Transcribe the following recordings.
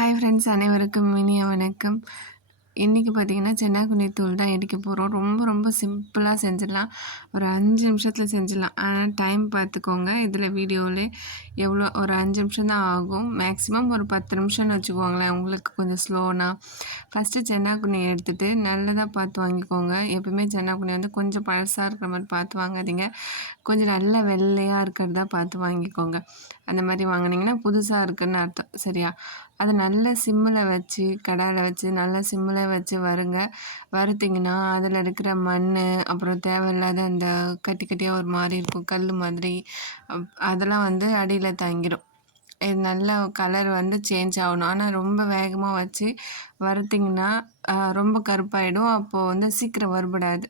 Hi friends, அனைவருக்கும் இனிய வணக்கம். இன்றைக்கி பார்த்தீங்கன்னா, சென்னாக்குண்ணி தூள் தான் இடிக்க போகிறோம். ரொம்ப ரொம்ப சிம்பிளாக செஞ்சிடலாம். ஒரு 5 நிமிஷத்தில் செஞ்சிடலாம். ஆனால் டைம் பார்த்துக்கோங்க. இதில் வீடியோவிலே எவ்வளோ ஒரு 5 நிமிஷம் தான் ஆகும். மேக்ஸிமம் ஒரு 10 நிமிஷம்னு வச்சுக்கோங்களேன். உங்களுக்கு கொஞ்சம் ஸ்லோனா. ஃபஸ்ட்டு சென்னாக்குண்ணி எடுத்துகிட்டு நல்லதாக பார்த்து வாங்கிக்கோங்க. எப்பவுமே சென்னாக்குண்ணி வந்து கொஞ்சம் பழசாக இருக்கிற மாதிரி பார்த்து வாங்காதீங்க. கொஞ்சம் நல்லா வெள்ளையாக இருக்கிறதா பார்த்து வாங்கிக்கோங்க. அந்த மாதிரி வாங்கினீங்கன்னா புதுசாக இருக்குதுன்னு அர்த்தம். சரியா? அதை நல்லா சிம்மில் வச்சு கடாயில் வச்சு நல்லா சிம்மில் வச்சு வறுத்திங்கன்னா அதில் இருக்கிற மண், அப்புறம் தேவையில்லாத அந்த கட்டி கட்டியாக ஒரு மாதிரி இருக்கும் கல் மாதிரி, அதெல்லாம் வந்து அடியில் தங்கிடும். இது நல்லா கலர் வந்து சேஞ்ச் ஆகணும். ஆனால் ரொம்ப வேகமாக வச்சு வறுத்திங்கன்னா ரொம்ப கருப்பாயிடும். அப்போது வந்து சீக்கிரம் வறுபடாது.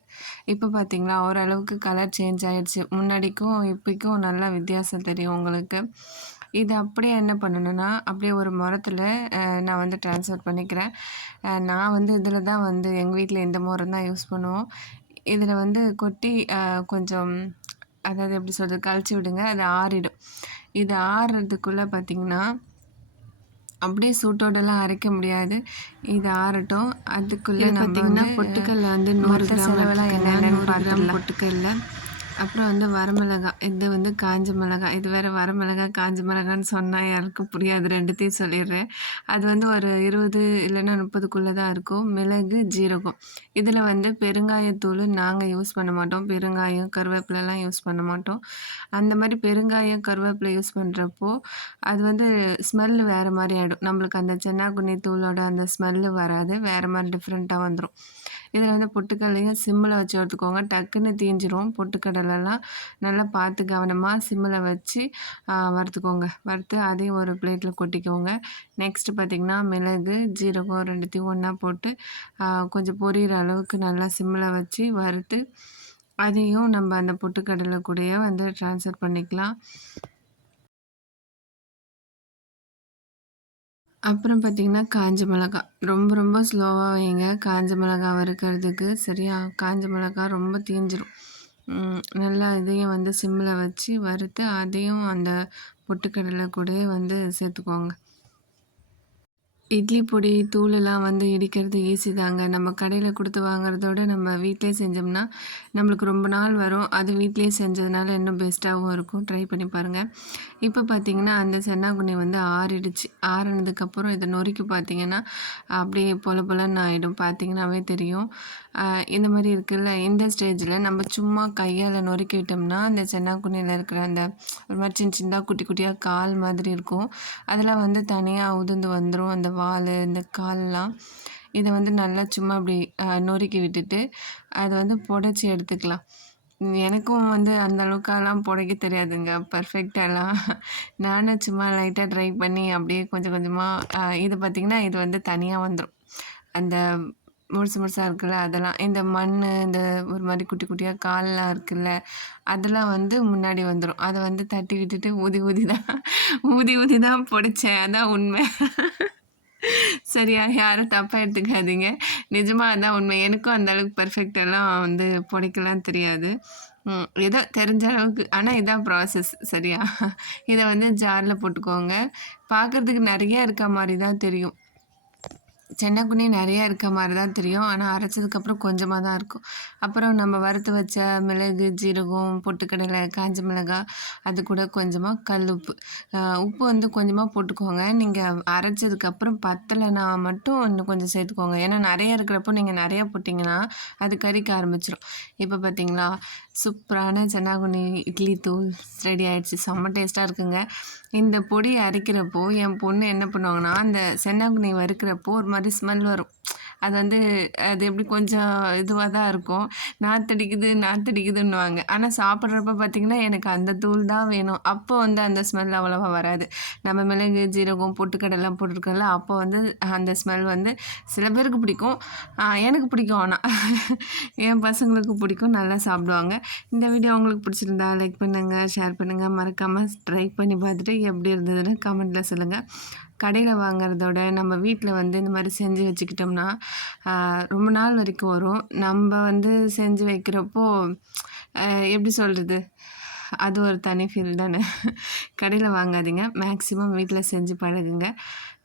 இப்போ பார்த்தீங்களா, ஓரளவுக்கு கலர் சேஞ்ச் ஆகிடுச்சு. முன்னாடிக்கும் இப்போக்கும் நல்லா வித்தியாசம் தெரியும் உங்களுக்கு. இது அப்படியே என்ன பண்ணணும்னா, அப்படியே ஒரு முறத்தில் நான் வந்து ட்ரான்ஸ்ஃபர் பண்ணிக்கிறேன். நான் வந்து இதில் தான் வந்து எங்கள் வீட்டில் இந்த முறம் தான் யூஸ் பண்ணுவோம். இதில் வந்து கொட்டி கொஞ்சம், அதாவது எப்படி சொல்கிறது, கழிச்சு விடுங்க. அது ஆறிடும். இது ஆறுறதுக்குள்ளே பார்த்திங்கன்னா, அப்படியே சூட்டோடலாம் அரைக்க முடியாது. இது ஆறட்டும். அதுக்குள்ளே நம்ம வந்து பொட்டுக்கல்ல வந்து 100 கிராம் செலவெல்லாம் என்னென்னு பார்த்துடலாம். பொட்டுக்கல்ல அப்புறம் வந்து வரமிளகாய், இது வந்து காஞ்ச மிளகாய். இது வேறு வரமிளகாய் காஞ்ச மிளகான்னு சொன்னால் யாருக்கும் புரியாது, ரெண்டுத்தையும் சொல்லிடுறேன். அது வந்து ஒரு 20 இல்லைன்னா 30க்குள்ளே தான் இருக்கும். மிளகு, ஜீரகம். இதில் வந்து பெருங்காயத்தூள் நாங்கள் யூஸ் பண்ண மாட்டோம். பெருங்காயம், கருவேப்பிலலாம் யூஸ் பண்ண மாட்டோம். அந்த மாதிரி பெருங்காயம், கருவேப்பிலை யூஸ் பண்ணுறப்போ அது வந்து ஸ்மெல்லு வேறு மாதிரி ஆகிடும். நம்மளுக்கு அந்த சென்னாக்குண்ணி தூளோட அந்த ஸ்மெல்லு வராது, வேறு மாதிரி டிஃப்ரெண்ட்டாக வந்துடும். இதில் வந்து பொட்டுக்கடலையும் சிம்மில் வச்சு வறுத்துக்கோங்க. டக்குன்னு தீஞ்சிரும். பொட்டுக்கடலைலாம் நல்லா பார்த்து கவனமாக சிம்மில் வச்சு வறுத்துக்கோங்க. வறுத்து அதையும் ஒரு பிளேட்டில் கொட்டிக்கோங்க. நெக்ஸ்ட்டு பார்த்திங்கன்னா, மிளகு, ஜீரகம் ரெண்டுத்தையும் ஒன்றா போட்டு கொஞ்சம் பொரியிற அளவுக்கு நல்லா சிம்மில் வச்சு வறுத்து அதையும் நம்ம அந்த பொட்டுக்கடலை கூடயே வந்து ட்ரான்ஸ்ஃபர் பண்ணிக்கலாம். அப்புறம் பார்த்திங்கன்னா, காஞ்ச மிளகா. ரொம்ப ரொம்ப ஸ்லோவாக வைங்க காஞ்ச மிளகா வறுக்கிறதுக்கு. சரியா? காஞ்ச மிளகா ரொம்ப தீஞ்சிரும். நல்லா இதையும் வந்து சிம்மில் வச்சு வறுத்து அதையும் அந்த பொட்டுக்கடலை கூடயே வந்து சேர்த்துக்கோங்க. இட்லி பொடி, தூளெல்லாம் வந்து இடிக்கிறது ஈஸி தாங்க. நம்ம கடையில் கொடுத்து வாங்குறதோட நம்ம வீட்டிலே செஞ்சோம்னா நம்மளுக்கு ரொம்ப நாள் வரும். அது வீட்டிலேயே செஞ்சதுனால இன்னும் பெஸ்ட்டாகவும் இருக்கும். ட்ரை பண்ணி பாருங்கள். இப்போ பார்த்திங்கன்னா, அந்த சென்னாக்குண்ணி வந்து ஆறிடுச்சு. ஆறினதுக்கப்புறம் இதை நொறுக்கி பார்த்திங்கன்னா அப்படியே பொல பொலன்னு ஆகிடும். பார்த்திங்கனாவே தெரியும். இந்த மாதிரி இருக்குல்ல, இந்த ஸ்டேஜில் நம்ம சும்மா கையால் நொறுக்கி விட்டோம்னா அந்த சென்னாக்குண்ணியில் இருக்கிற அந்த ஒரு மாதிரி சின்ன சின்னதாக குட்டி குட்டியாக கால் மாதிரி இருக்கும். அதெல்லாம் வந்து தனியாக உதிர்ந்து வந்துடும். அந்த வால், இந்த கால்லாம். இதை வந்து நல்லா சும்மா அப்படி நொறுக்கி விட்டுட்டு அதை வந்து புடச்சி எடுத்துக்கலாம். எனக்கும் வந்து அந்த அளவுக்கெல்லாம் புடைக்க தெரியாதுங்க பர்ஃபெக்டாலாம். நானும் சும்மா லைட்டாக ட்ரை பண்ணி அப்படியே கொஞ்சம் கொஞ்சமாக இது பார்த்திங்கன்னா, இது வந்து தனியாக வந்துடும். அந்த முழுசு முழுசாக இருக்குல்ல, அதெல்லாம் இந்த மண், இந்த ஒரு மாதிரி குட்டி குட்டியாக கால்லாம் இருக்குல்ல, அதெல்லாம் வந்து முன்னாடி வந்துடும். அதை வந்து தட்டி விட்டுட்டு ஊதி ஊதி தான் புடைச்சேன். அதான் உண்மை. சரியா? யாரும் தப்பாக எடுத்துக்காதீங்க. நிஜமாக அதான் உண்மை. எனக்கும் அந்த அளவுக்கு பர்ஃபெக்டெல்லாம் வந்து புடைக்கலாம் தெரியாது. ஏதோ தெரிஞ்ச அளவுக்கு. ஆனால் இதான் ப்ராசஸ். சரியா? இதை வந்து ஜாரில் போட்டுக்கோங்க. பார்க்குறதுக்கு நிறைய இருக்க மாதிரி தான் தெரியும். சென்னாக்குண்ணி நிறையா இருக்க மாதிரி தான் தெரியும். ஆனால் அரைச்சதுக்கப்புறம் கொஞ்சமாக தான் இருக்கும். அப்புறம் நம்ம வறுத்து வச்ச மிளகு, ஜீரகம், பொட்டுக்கடலை, காஞ்ச மிளகாய், அது கூட கொஞ்சமாக கல் உப்பு. உப்பு வந்து கொஞ்சமாக போட்டுக்கோங்க. நீங்கள் அரைச்சதுக்கப்புறம் பத்தலைனா மட்டும் இன்னும் கொஞ்சம் சேர்த்துக்கோங்க. ஏன்னா நிறைய இருக்கிறப்போ நீங்கள் நிறையா போட்டிங்கன்னா அது கறிக்க ஆரம்பிச்சிடும். இப்போ பார்த்தீங்களா, சூப்பரான சென்னாக்குண்ணி இட்லி தூள் ரெடி ஆகிடுச்சு. செம்ம டேஸ்ட்டாக இருக்குங்க. இந்த பொடி அரைக்கிறப்போ என் பொண்ணு என்ன பண்ணுவாங்கன்னா, அந்த சென்னாக்குண்ணி வறுக்கிறப்போ ஒரு மாதிரி ஸ்மெல் வரும். அது வந்து அது எப்படி கொஞ்சம் இதுவாக தான் இருக்கும். நாத்தடிக்குதுன்னுவாங்க. ஆனால் சாப்பிட்றப்ப பார்த்திங்கன்னா, எனக்கு அந்த தூள் தான் வேணும். அப்போ வந்து அந்த ஸ்மெல் அவ்வளோவா வராது. நம்ம மிளகு, ஜீரகம், பொட்டுக்கடலைலாம் போட்டிருக்கோம்ல, அப்போ வந்து அந்த ஸ்மெல் வந்து சில பேருக்கு பிடிக்கும். எனக்கு பிடிக்கும். ஆனால் என் பசங்களுக்கு பிடிக்கும், நல்லா சாப்பிடுவாங்க. இந்த வீடியோ உங்களுக்கு பிடிச்சிருந்தா லைக் பண்ணுங்கள், ஷேர் பண்ணுங்கள். மறக்காமல் ட்ரை பண்ணி பார்த்துட்டு எப்படி இருந்ததுன்னு கமெண்ட்டில் சொல்லுங்கள். கடையில் வாங்குறதோட நம்ம வீட்டில் வந்து இந்த மாதிரி செஞ்சு வச்சுக்கிட்டோம்னா ரொம்ப நாள் வரைக்கும் வரும். நம்ம வந்து செஞ்சு வைக்கிறப்போ எப்படி சொல்கிறது, அது ஒரு தனி ஃபீல் தானே. கடையில் வாங்காதீங்க. மேக்ஸிமம் வீட்டில் செஞ்சு பழகுங்க.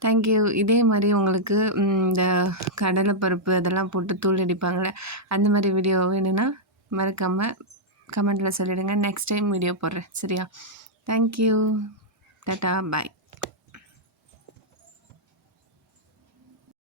தேங்க்யூ. இதே மாரி உங்களுக்கு இந்த கடலை பருப்பு அதெல்லாம் போட்டு தூள் அடிப்பாங்கள்ல, அந்த மாரி வீடியோ வேணும்னா மறக்காம கமெண்ட்ல சொல்லிடுங்க. நெக்ஸ்ட் டைம் வீடியோ போடுறேன். சரியா? தேங்க்யூ. டாடா. பாய்.